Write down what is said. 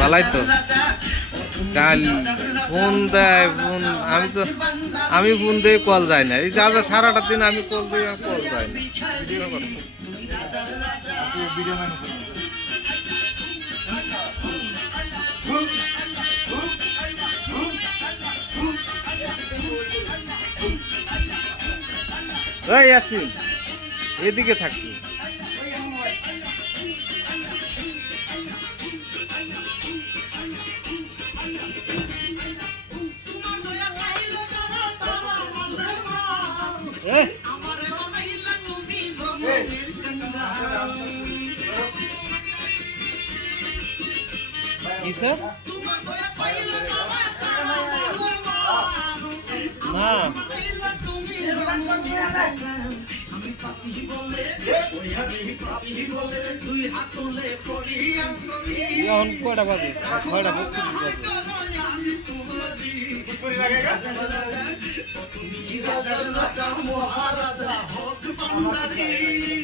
ভালাই তো কাল ফোন দেয় ফোন আমি ফোন দিয়ে কল যায় না এই যা সারাটা দিন আমি কল দিই কল যায় না ইয়াসিন এদিকে থাকছি কি স্যার না এখন কয়টা বাজে 6টা 32 বাজে